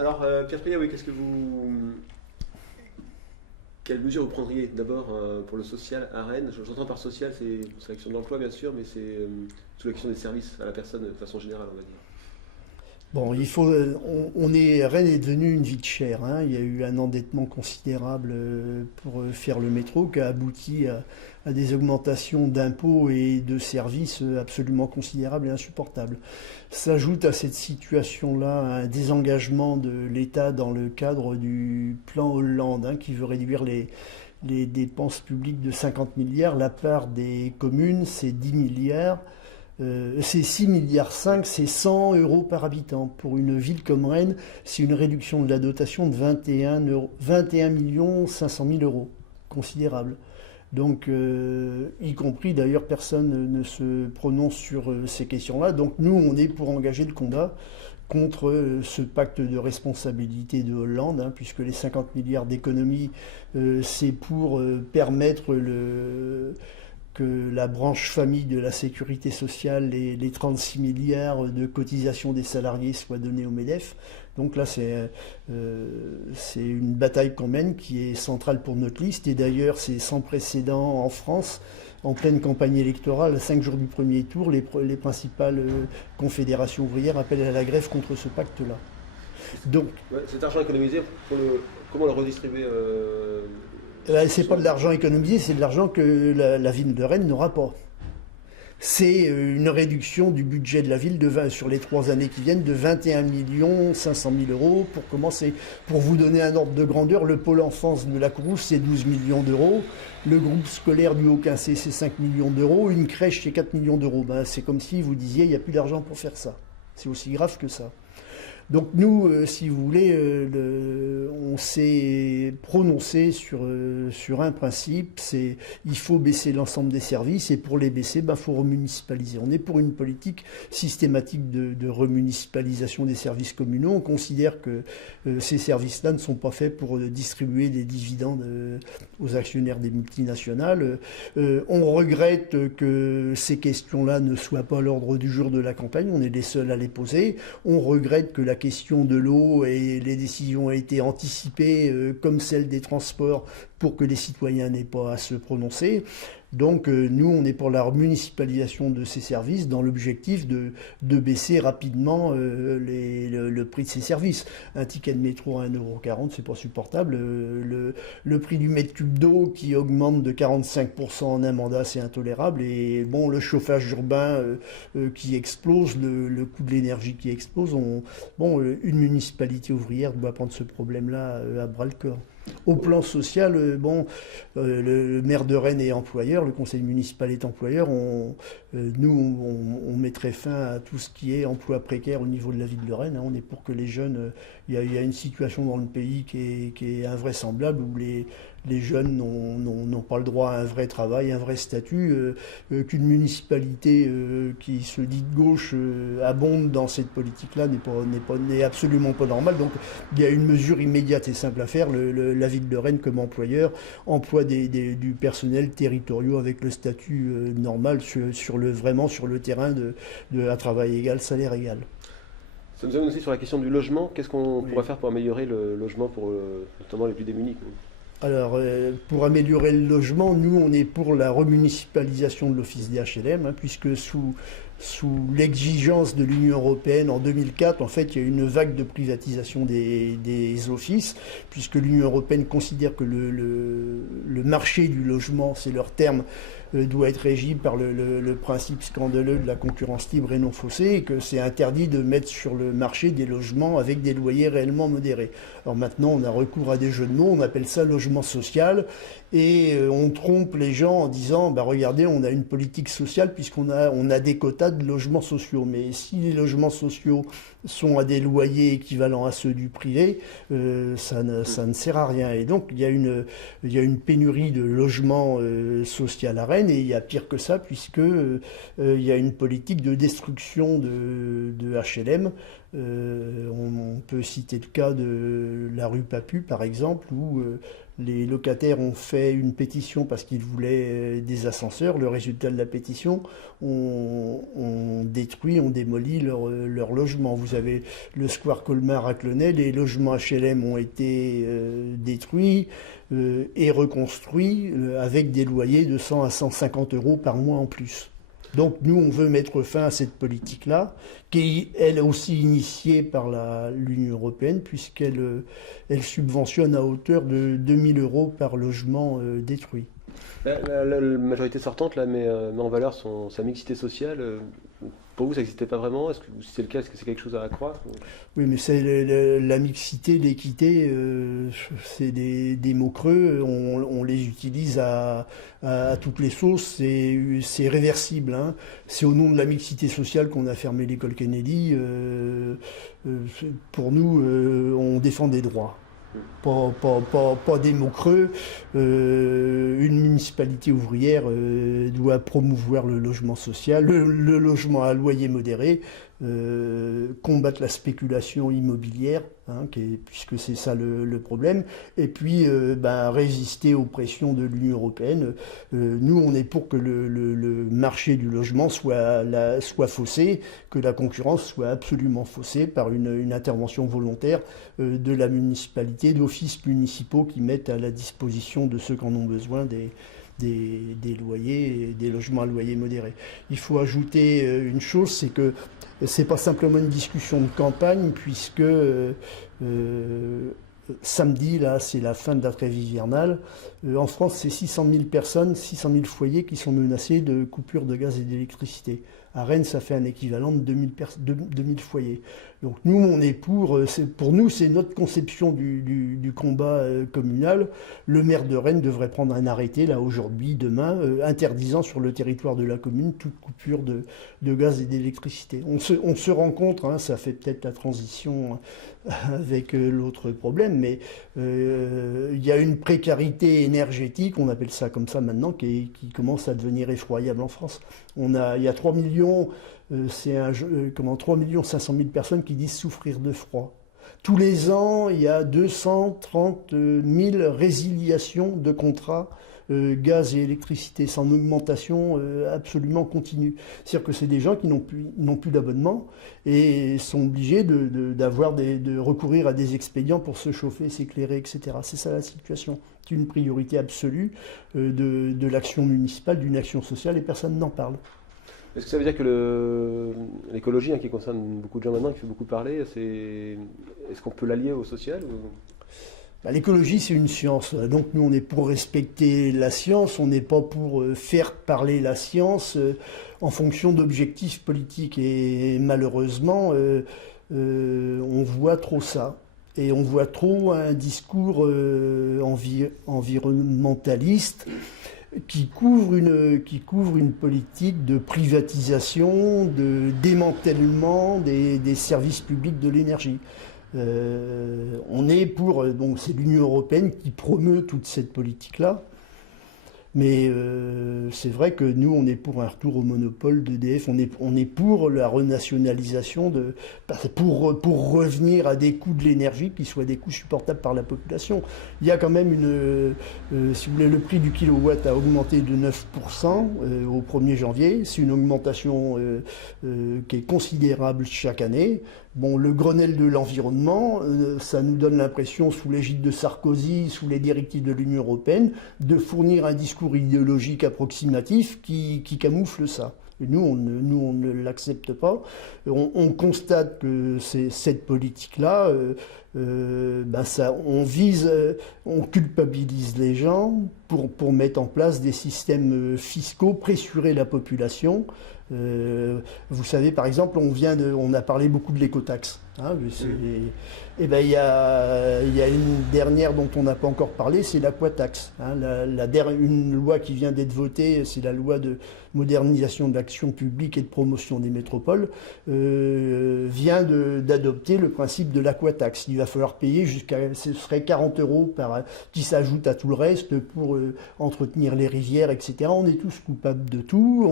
Alors, Pierre Priat, oui, quelles mesures vous prendriez d'abord pour le social à Rennes? J'entends par social, c'est l'action de l'emploi bien sûr, mais c'est sous l'action des services à la personne de façon générale, on va dire. Bon, Rennes est devenu une ville chère, hein. Il y a eu un endettement considérable pour faire le métro qui a abouti à des augmentations d'impôts et de services absolument considérables et insupportables. S'ajoute à cette situation-là un désengagement de l'État dans le cadre du plan Hollande, hein, qui veut réduire les dépenses publiques de 50 milliards. La part des communes, c'est 10 milliards. C'est 6 milliards 5, c'est 100 euros par habitant. Pour une ville comme Rennes, c'est une réduction de la dotation de 21 millions 500 000 euros. Considérable. Donc, y compris d'ailleurs, personne ne se prononce sur ces questions-là. Donc, nous, on est pour engager le combat contre ce pacte de responsabilité de Hollande, hein, puisque les 50 milliards d'économies, c'est pour permettre que la branche famille de la sécurité sociale et les 36 milliards de cotisations des salariés soient donnés au MEDEF. Donc là, c'est une bataille qu'on mène qui est centrale pour notre liste. Et d'ailleurs, c'est sans précédent en France. En pleine campagne électorale, à 5 jours du premier tour, les principales confédérations ouvrières appellent à la grève contre ce pacte-là. Donc, Ouais, cet argent économisé, comment le redistribuer là, c'est pas de l'argent économisé, c'est de l'argent que la ville de Rennes n'aura pas. C'est une réduction du budget de la ville sur les 3 années qui viennent de 21 millions 500 000 euros pour commencer. Pour vous donner un ordre de grandeur, le pôle enfance de la Crouse, c'est 12 millions d'euros. Le groupe scolaire du Haut-Quinçay, c'est 5 millions d'euros. Une crèche, c'est 4 millions d'euros. Ben, c'est comme si vous disiez, il n'y a plus d'argent pour faire ça. C'est aussi grave que ça. Donc nous, si vous voulez, on s'est prononcé sur un principe, c'est il faut baisser l'ensemble des services et pour les baisser, il faut remunicipaliser. On est pour une politique systématique de remunicipalisation des services communaux. On considère que ces services-là ne sont pas faits pour distribuer des dividendes aux actionnaires des multinationales. On regrette que ces questions-là ne soient pas à l'ordre du jour de la campagne. On est les seuls à les poser. On regrette que la question de l'eau et les décisions ont été anticipées comme celle des transports pour que les citoyens n'aient pas à se prononcer. Donc nous, on est pour la municipalisation de ces services dans l'objectif de baisser rapidement le prix de ces services. Un ticket de métro à 1,40 €, c'est pas supportable. Le prix du mètre cube d'eau qui augmente de 45% en un mandat, c'est intolérable. Et bon, le chauffage urbain qui explose, le coût de l'énergie qui explose. Une municipalité ouvrière doit prendre ce problème-là à bras-le-corps. Au plan social, le maire de Rennes est employeur, le conseil municipal est employeur. On mettrait fin à tout ce qui est emploi précaire au niveau de la ville de Rennes, hein. On est pour que les jeunes. Il y a une situation dans le pays qui est invraisemblable où les jeunes n'ont pas le droit à un vrai travail, un vrai statut, qu'une municipalité qui se dit de gauche abonde dans cette politique-là n'est absolument pas normal. Donc il y a une mesure immédiate et simple à faire. La ville de Rennes comme employeur emploie du personnel territoriaux avec le statut normal vraiment sur le terrain à travail égal, salaire égal. Ça nous amène aussi sur la question du logement. Qu'est-ce qu'on Oui. pourrait faire pour améliorer le logement pour notamment les plus démunis? Alors, pour améliorer le logement, nous, on est pour la remunicipalisation de l'office des HLM, hein, puisque sous l'exigence de l'Union européenne en 2004, en fait, il y a eu une vague de privatisation des offices, puisque l'Union européenne considère que le marché du logement, c'est leur terme, doit être régi par le principe scandaleux de la concurrence libre et non faussée, et que c'est interdit de mettre sur le marché des logements avec des loyers réellement modérés. Alors maintenant, on a recours à des jeux de mots, on appelle ça logement social, et on trompe les gens en disant, bah regardez, on a une politique sociale puisqu'on a des quotas de logements sociaux. Mais si les logements sociaux sont à des loyers équivalents à ceux du privé, ça ne sert à rien. Et donc il y a une pénurie de logements sociaux à Rennes, et il y a pire que ça puisque il y a une politique de destruction de HLM On peut citer le cas de la rue Papu, par exemple, où les locataires ont fait une pétition parce qu'ils voulaient des ascenseurs. Le résultat de la pétition, on détruit, on démolit leur logement. Vous avez le square Colmar à Clenay, les logements HLM ont été détruits et reconstruits avec des loyers de 100 à 150 euros par mois en plus. Donc nous, on veut mettre fin à cette politique-là, qui est elle aussi initiée par l'Union européenne, puisqu'elle subventionne à hauteur de 2000 euros par logement détruit. La majorité sortante là, met en valeur sa mixité sociale. Pour vous, ça n'existait pas vraiment? Est-ce que si c'est le cas, est-ce que c'est quelque chose à accroître? Oui, mais c'est la mixité, l'équité, c'est des mots creux. On les utilise à toutes les sauces. C'est réversible, hein. C'est au nom de la mixité sociale qu'on a fermé l'école Kennedy. Pour nous, on défend des droits. Pas des mots creux. Une municipalité ouvrière doit promouvoir le logement social, le logement à loyer modéré, combattre la spéculation immobilière, hein, puisque c'est ça le problème, et puis résister aux pressions de l'Union européenne. Nous, on est pour que le marché du logement soit faussé, que la concurrence soit absolument faussée par une intervention volontaire de la municipalité, d'offices municipaux qui mettent à la disposition de ceux qui en ont besoin des loyers, des logements à loyer modéré. Il faut ajouter une chose, c'est que c'est pas simplement une discussion de campagne, puisque samedi, là, c'est la fin de la trêve hivernale. En France, c'est 600 000 personnes, 600 000 foyers qui sont menacés de coupure de gaz et d'électricité. À Rennes, ça fait un équivalent de 2000 foyers. Donc nous, on est pour nous, c'est notre conception du combat communal. Le maire de Rennes devrait prendre un arrêté, là, aujourd'hui, demain, interdisant sur le territoire de la commune toute coupure de gaz et d'électricité. On se rencontre, hein, ça fait peut-être la transition avec l'autre problème, mais il y a une précarité énergétique, on appelle ça comme ça maintenant, qui commence à devenir effroyable en France. Il y a 3 millions, 3 500 000 personnes qui disent souffrir de froid. Tous les ans, il y a 230 000 résiliations de contrats gaz et électricité, c'est en augmentation absolument continue. C'est-à-dire que c'est des gens qui n'ont plus d'abonnement et sont obligés de recourir à des expédients pour se chauffer, s'éclairer, etc. C'est ça la situation. C'est une priorité absolue de l'action municipale, d'une action sociale, et personne n'en parle. Est-ce que ça veut dire que l'écologie, hein, qui concerne beaucoup de gens maintenant, qui fait beaucoup parler, est-ce qu'on peut l'allier au social ou... L'écologie, c'est une science. Donc nous, on est pour respecter la science, on n'est pas pour faire parler la science en fonction d'objectifs politiques. Et malheureusement, on voit trop ça. Et on voit trop un discours environnementaliste qui couvre une politique de privatisation, de démantèlement des services publics de l'énergie. On est pour, donc c'est l'Union européenne qui promeut toute cette politique-là, mais c'est vrai que nous, on est pour un retour au monopole d'EDF, on est pour la renationalisation, pour revenir à des coûts de l'énergie qui soient des coûts supportables par la population. Il y a quand même si vous voulez, le prix du kilowatt a augmenté de 9% au 1er janvier, c'est une augmentation qui est considérable chaque année. Bon, le Grenelle de l'environnement, ça nous donne l'impression, sous l'égide de Sarkozy, sous les directives de l'Union européenne, de fournir un discours idéologique approximatif qui camoufle ça. Et nous, on ne l'accepte pas. On constate que cette politique-là, on culpabilise les gens pour mettre en place des systèmes fiscaux, pressurer la population. Vous savez, par exemple, on a parlé beaucoup de l'écotaxe. Hein, il y a une dernière dont on n'a pas encore parlé, c'est l'aquataxe. Hein, une loi qui vient d'être votée, c'est la loi de modernisation de l'action publique et de promotion des métropoles, vient d'adopter le principe de l'aquataxe. Il va falloir payer ce serait 40 euros qui s'ajoute à tout le reste pour entretenir les rivières, etc. On est tous coupables de tout.